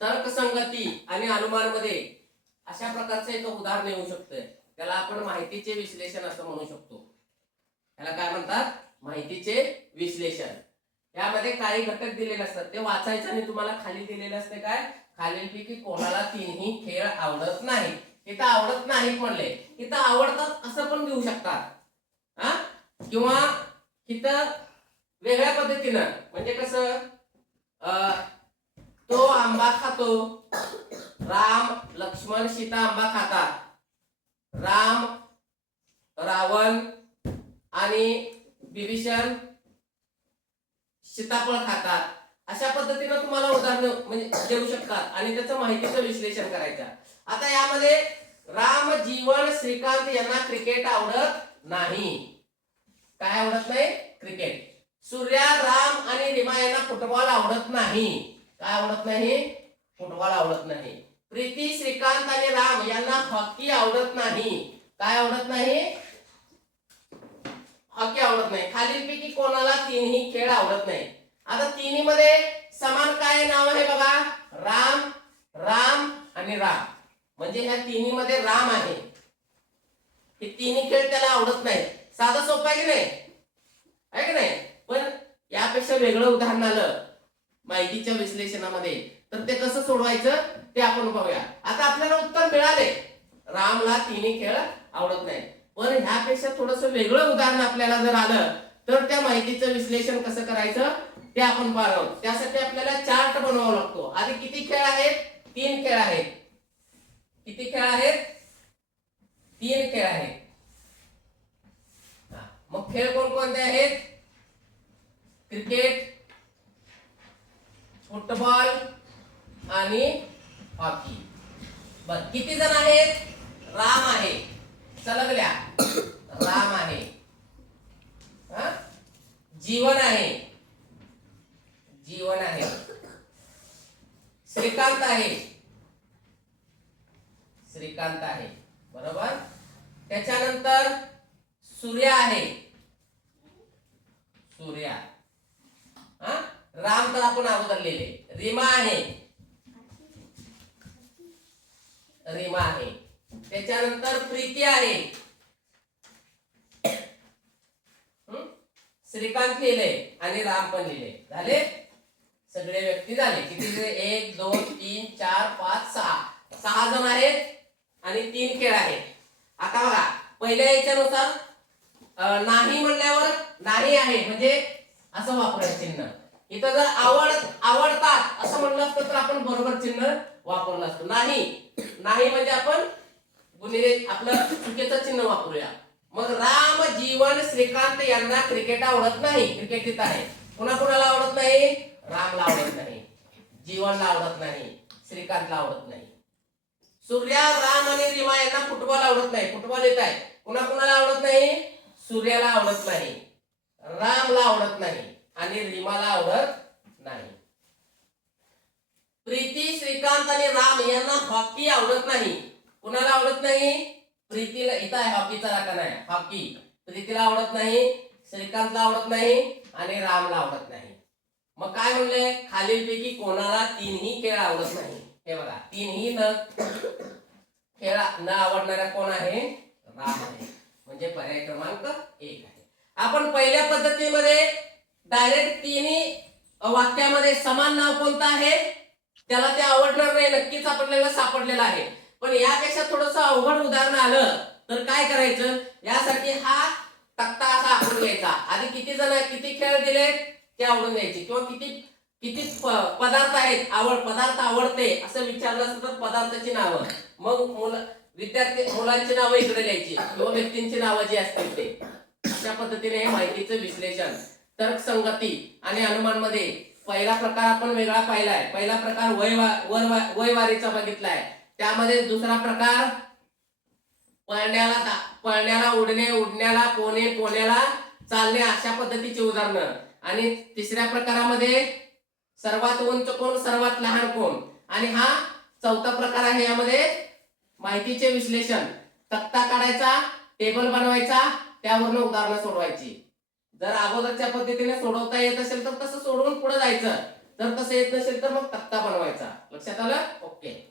तर्कसंगती आणि अनुमानमध्ये अशा प्रकारचं एक उदाहरण येऊ शकतंय. त्याला आपण माहितीचे विश्लेषण असं म्हणू शकतो. त्याला काय म्हणतात? माहितीचे विश्लेषण. यामध्ये काही घटक दिलेले असतात. ते वाचायचं आणि तुम्हाला खाली दिलेले असते काय? खालीलपैकी कोणाला तिन्ही खेळ आवडत नाही इथं आवडत नाही म्हणले. इथं आवडतात असं पण देऊ शकतात. हा? किंवा इथं वेगळ्या पद्धतीनं म्हणजे कसं? आंबा खातो. राम लक्ष्मण सीता आंबा खातात. राम रावण आणि विभीषण सीताफळ खातात. अशा पद्धतीनं तुम्हाला उदाहरण म्हणजे देऊ शकतात आणि त्याचं माहितीचं विश्लेषण करायचं. आता यामध्ये राम जीवन श्रीकांत यांना क्रिकेट आवडत नाही. काय आवडत नाही? क्रिकेट सूर्या राम आणि रिमा यांना फुटबॉल आवडत नाही. काय आवडत नाही? फुटबॉल आवडत नाही. प्रीती श्रीकांत आणि राम यांना हॉकी आवडत नाही. काय आवडत नाही? हॉकी आवडत नाही. खालीलपैकी कोणाला तिन्ही खेळ आवडत नाही. आता तिन्ही मध्ये समान काय नाव आहे बघा? राम राम आणि राम. म्हणजे ह्या तिन्ही मध्ये राम आहे. हे तिन्ही खेळ त्याला आवडत नाही साधं सोपं आहे की नाही? आहे की नाही? पण यापेक्षा वेगळं उदाहरण आलं. माहितीच्या विश्लेषणामध्ये. तर ते कसं सोडवायचं ते आपण पाहूया आता आपल्याला उत्तर मिळाले. रामला तिन्ही खेळ आवडत नाही. पण ह्यापेक्षा थोडस वेगळं उदाहरण आपल्याला जर आलं तर त्या माहितीचं विश्लेषण कसं करायचं ते आपण पाहणार आहोत. त्यासाठी आपल्याला चार्ट बनवावा लागतो. आधी किती खेळ आहेत? तीन खेळ आहेत. किती खेळ आहेत? तीन खेळ आहेत. मग खेळ कोणकोणते आहेत? क्रिकेट फुटबॉल आणि हॉकी. बर किती जण आहेत? राम आहे. चलगल्या राम आहे. हा? जीवन आहे. जीवन आहे. श्रीकांत आहे. श्रीकांत आहे. बरोबर? त्याच्यानंतर सूर्या आहे. सूर्या. राम तर आपण अगोदर लिहिले. रिमा आहे. रिमा आहे. त्याच्यानंतर प्रीती आहे. श्रीकांत लिहिले आणि राम पण लिहिले. झाले? सगळे व्यक्ती झाले. किती एक दोन तीन चार पाच सहा. सहा जण आहेत आणि तीन खेळ आहेत. आता बघा पहिल्या याच्यानुसार नाही म्हणल्यावर नाही आहे म्हणजे असं वापरायचं चिन्ह. इथं जर आवड आवडतात असं म्हणलं असतं तर आपण बरोबर चिन्ह वापरलं असतं. नाही. नाही म्हणजे आपण गुन्हे आपलं चुकीचं चिन्ह वापरूया. मग राम जीवन श्रीकांत यांना क्रिकेट आवडत नाही. क्रिकेट इथं आहे. कुणा कुणाला आवडत नाही? रामला आवडत नाही. जीवनला आवडत नाही. श्रीकांतला आवडत नाही. सूर्या राम आणि रिमा यांना फुटबॉल आवडत नाही. फुटबॉल येत आहे. कुणा कुणाला आवडत नाही? सूर्याला आवडत नाही. रामला आवडत नाही. आणि रिमाला आवडत नाही. प्रीती श्रीकांत आणि राम यांना हॉकी आवडत नाही. कुणाला आवडत नाही? प्रीतीला इथं आहे हॉकीचा राखा नाही? हॉकी. प्रीतीला आवडत नाही श्रीकांतला आवडत नाही आणि रामला आवडत नाही. मग काय म्हणले? खालीलपैकी कोणाला तीनही खेळ आवडत नाही? हे बघा तीनही न खेळ न आवडणारा कोण आहे? राम आहे. म्हणजे पर्याय क्रमांक एक आहे. आपण पहिल्या पद्धतीमध्ये डायरेक्ट तिन्ही वाक्यामध्ये समान नाव कोणतं आहे? त्याला ते आवडणार नाही नक्कीच आपल्याला सापडलेलं आहे. पण यापेक्षा थोडस अवघड उदाहरण आलं तर काय करायचं? यासाठी हा तक्ता असा आवडून घ्यायचा. आधी किती जण किती खेळ दिले ते आवडून घ्यायचे. किंवा किती किती पदार्थ आहेत आवड पदार्थ आवडते असं विचारलं असतं तर पदार्थाची नावं. मग मुलं विद्यार्थी मुलांची नावं इकडे लिहायची. किंवा व्यक्तींची नावं जी असतील ते. अशा पद्धतीने हे माहितीचं विश्लेषण. तर्कसंगती आणि अनुमानमध्ये पहिला प्रकार आपण वेगळा पाहिलाय. पहिला प्रकार वयवा- वयवारीचा बघितलाय. त्यामध्ये दुसरा प्रकार पळण्याला पळण्याला उडणे उडण्याला पोहणे पोहण्याला चालणे अशा पद्धतीची उदाहरणं. आणि तिसऱ्या प्रकारामध्ये सर्वात उंच कोण सर्वात लहान कोण? आणि हा चौथा प्रकार आहे यामध्ये माहितीचे विश्लेषण. तक्ता काढायचा टेबल बनवायचा त्यावरनं उदाहरणं सोडवायची. जर अगोदरच्या पद्धतीने सोडवता येत असेल तर तसं सोडवून पुढे जायचं. जर तसं येत नसेल तर मग तक्ता बनवायचा. लक्षात आलं? ओके.